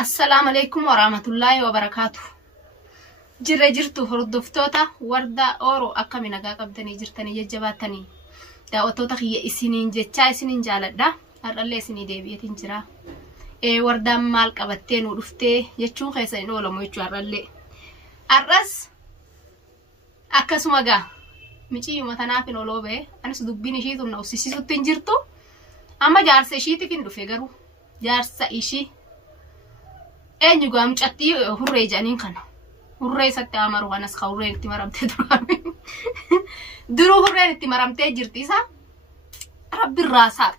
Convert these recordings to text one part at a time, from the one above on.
السلام عليكم ورحمة الله وبركاته. جرتو هردفتوتا وردا أورو أكمل قابتني جرتني ججباتني دعوتوتا هي إسنين جتشا إسنين جالدا هذا إسنين ديبية تنجرا وردا مال قابتين ورفته يجون خيسين ولا ميجوا رللي الرأس أكسم جا مشي يوم تنافين ولا به أنا صدقني شيء ثم نوسيسي تنجرتو أما جارس شيء تفين رفيقرو جارس إشي أني قام جاتي هوري جانين كنا هوري ستة أمر وأنا سخوري نتمرمت درامي درو هوري نتمرمت جرتيسا ربي الراساق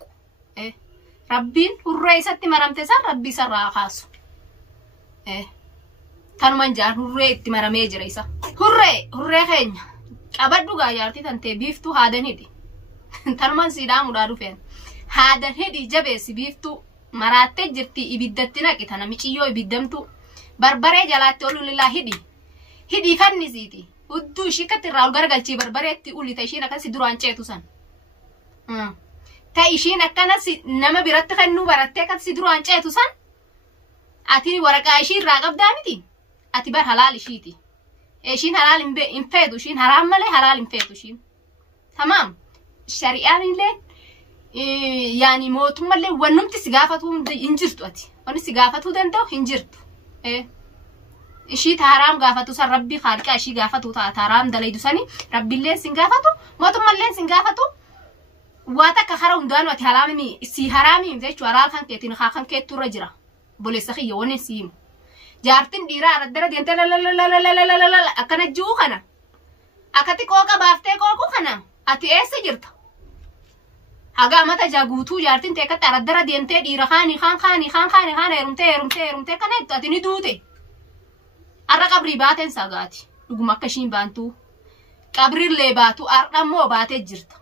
ربي هوري ستة مرمت سا ربي سر خاص ثان منجار هوري نتمرمي جريسا هوري خين أبدو غايارتي تنتي بيفتو هذا ندي ثان من سيدا مرادو فين هذا ندي جبس بيفتو مراتة جرتي إبدتنا كتانا ميشيو إبدمتو بربرة جلاتي أولو لله هدي فني زيتي ودو شيكة الرأول غرغلتي بربرة تقولي تايشين أكان سيدرو عنشيتو سان تايشين أكان نما برات خنو برات أكان سيدرو عنشيتو سان أتيني ورقا إيشين راقب دامتي أتبار حلال إشيتي إيشين حلال إنفيدو شين حرام مالي حلال إنفيدو شين تمام الشريعة اللي يعني موتهم اللي ونمت سقافتهم إنجرتوا أتي ون سقافتوا دندو إنجرتوا إشي تهرام قافتوا سر ربي خالك إشي قافتوا تهرام دليدو سني ربي اللي سنقافتوا موتهم اللي سنقافتوا واتك خرون دان واتي هرامي سي هرامي زي شوارال خان كيتين خاخان كيتو رجرا بولي سخي يوني سيم جارتين ديرا ردرا دينت لا لا لا لا لا لا لا لا أكنا جو خنا أكتي كوكا بافتي كوكو خنا أتي إيه سجرت haga mata jagutu jartin teka taradara diente dira khani khan erumte kanet atini dute arra qabri baten sagati duguma kashin bantu qabri lebatu arda mo bate jirta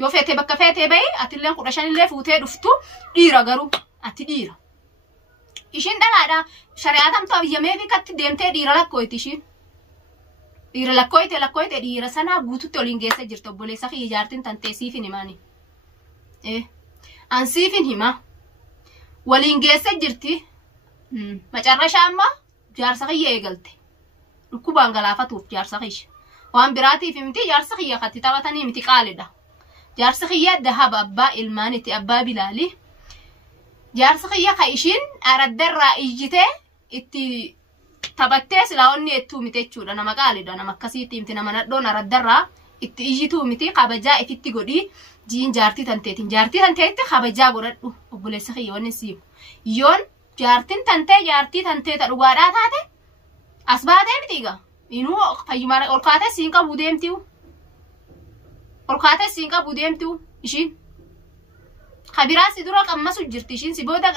yo fete bakka fete bay atilen qudashan le fute duftu dira garu ati dira ishin dalada shariatam to yame bi kat dente dira lakoitishin dira lakkoite dira sana guutu tolingese jirto bole saxi jartin tante sifin imani an sifin hima walingese jirti macarrasha amma jar saxi yegalte ku bangalafatu jar saxi wan birati fimti jar saxi khati tabatani miti qalida jar saxi dahab abba ilmaniti abba bilali jar saxi khaishin aradra ijite itti tabattes laonni ettu mitechuudha nama qaalidha nama akkasiitti imti nama naddoon araddarra itti ijitu miti qabajaa ifitti godhi jiin jaartii tanteetti qabajaa godhadhu obboleessa kiyyoonni siimu yoon jaartiin tantee ta dhugaadhaa taate as baatee mitiiga inuu fayyumara olkaatee siin qabu deemtiu ishiin khabiraa si dura qammasu jirti ishiin si booda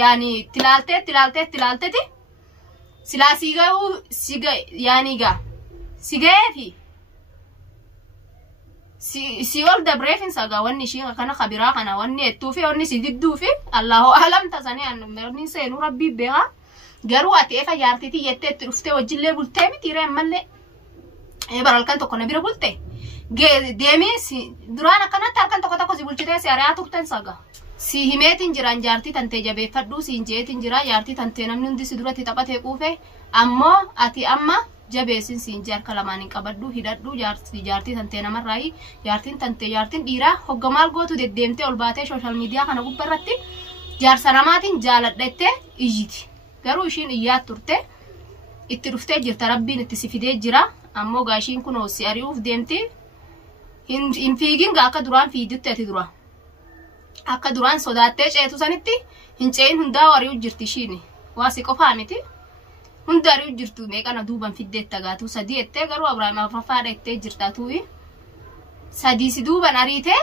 yaani tilaalteeti sila siga yani ga sigeefi si ol dabrefin saga wanni shi kana khabira kana wanni etufi wanni sididdu fi Allahu a'lam tasani an merni seenu rabbi beha garu ate fa yartiti yette rufte wajille bulte mi tire malle baral kan to kona bira bulte demi si durana kana tar kan to ko si bulchite si area tukten saga si himetin jiran jaartii tante jabeeffadhu si injeetin jira jaartii tante namni hundi si duratti taphatee quufe ammoo ati amma jabeessin si injeer kalamaaniin qabadhu hidhadhu jaartii tante namarraayi jaartiin dhiiraa hoggamaal gootu deddeemtee ol baatee social media kana gubbarratti jaarsa namaatiin jaaladhatte iyyiti garuu ishiin iyyaat turte itti dhuftee jirta rabbiin itti si fidee jira ammoo gaashiin kunoo si ari'uuf deemti hin fiigin akka duraan fiidutti ati dura akka duraan sodaattee ceetu sanitti hin ce'in hundaa wari'u jirti ishiin waasi qofaa miti hunda ari'u jirtu meeqana duuban fiddeetta gaatu sadii ettee garuu Abrahaam afrafaadha ettee jirtaatuuyi sadii si duuban ariitee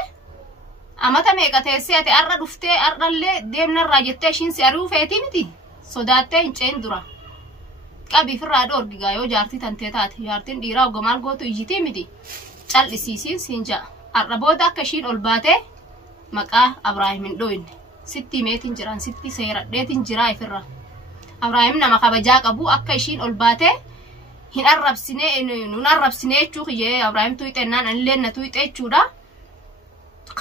amata meeqa teessee ati arra dhuftee arrallee deemnarraa jettee ishiin si ari'uu feetii miti sodaattee hin ce'in dura qabiifirraa dhoorgigaa yoo jaartii tantee taate jaartiin dhiiraa hoggamaal gootu iyyitii miti cal'isiisiin siin ja'a arra booda akka ishiin ol baatee maqaa Abrahaam hin dhoyne sitti meetin jiran sitti seeradheetin jira ifirra Abrahaam nama kabajaa qabu akka ishiin ol baatee hin arrabsine jechuu kiyyee Abrahaam tuyxennaan anillee na tuyxe jechuudha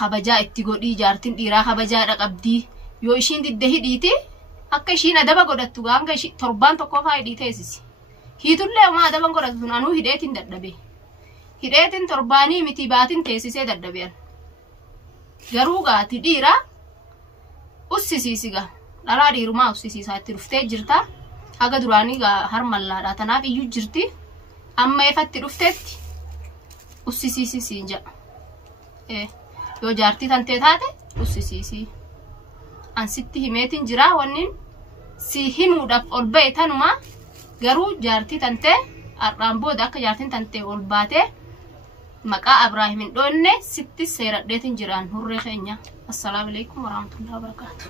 kabajaa itti godhii jaartiin dhiiraa kabajaadha qabdii yoo ishiin didde hidhiiti akka ishiin adaba godhattu ganga ishi torbaan tokko faayidii teessisi hiitullee uma adaban godhattu anuu hidheetiin dadhabe hidheetiin torbaanii miti baatiin teessisee dadhabean garuu gaati dhiira ussisiisiga dhalaa dhiirumaa ussisiisaa itti dhuftee jirta haga duraanii harmallaadha tanaaf iyyuu jirti amma ifatti dhufteetti ussisiisiin jedha yoo jaartii tantee taate ussisiisii ansitti himeetiin jira wannin si himuudhaaf ol ba'e tanuma garuu jaartii tantee har'aan booda akka jaartiin tantee ol baatee maqaa Abrahaamin dhoonne sitti seeradheetiin jiraan hurree keenya. Assalaamu alaykum warahmatullahi wabarakatuh.